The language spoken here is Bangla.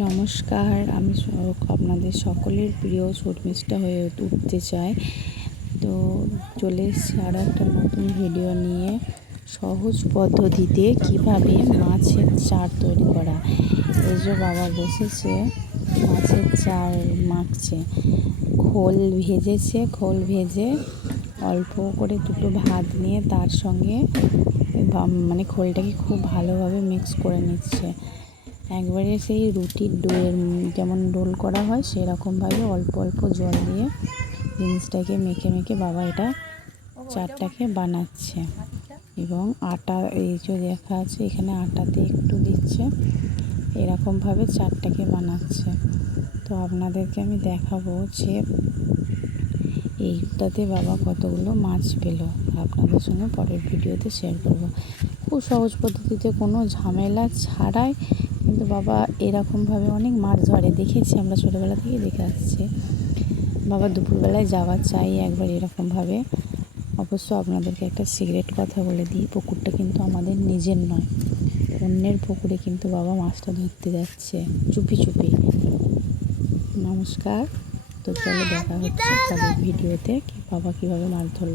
নমস্কার, আমি আপনাদের সকলের প্রিয় শর্মিষ্ঠা হয়ে উঠতে চাই। তো চলে এসেছি আরও একটা নতুন ভিডিও নিয়ে। সহজ পদ্ধতিতে কিভাবে মাছের চার তৈরি করা। এই যে বাবা বসেছে মাছের চার মাখছে, খোল ভেজেছে, খোল ভেজে অল্প করে দুটো ভাত নিয়ে তার সঙ্গে মানে খোলটাকে খুব ভালোভাবে মিক্স করে নিচ্ছে। একবারে সেই রুটির ডোয়ের যেমন রোল করা হয় সেরকমভাবে অল্প অল্প জল দিয়ে জিনিসটাকে মেখে মেখে বাবা এটা চারটাকে বানাচ্ছে। এবং আটা এই যে দেখা আছে এখানে আটাতে একটু দিচ্ছে, এরকমভাবে চারটাকে বানাচ্ছে। তো আপনাদেরকে আমি দেখাবো যে এইটাতে বাবা কতগুলো মাছ পেলো, আপনাদের সঙ্গে পরের ভিডিওতে শেয়ার করব। খুব সহজ পদ্ধতিতে, কোনো ঝামেলা ছাড়াই কিন্তু বাবা এরকমভাবে অনেক মাছ ধরে। দেখেছি, আমরা ছোটোবেলা থেকে দেখে আসছি। বাবা দুপুরবেলায় যাওয়া চাই একবার এরকমভাবে। অবশ্য আপনাদেরকে একটা সিক্রেট কথা বলে দিই, পুকুরটা কিন্তু আমাদের নিজের নয়, অন্যের পুকুরে কিন্তু বাবা মাছটা ধরতে যাচ্ছে চুপি চুপি। নমস্কার। তো চলো দেখা হচ্ছে পরের ভিডিওতে, বাবা কীভাবে মাছ ধরল।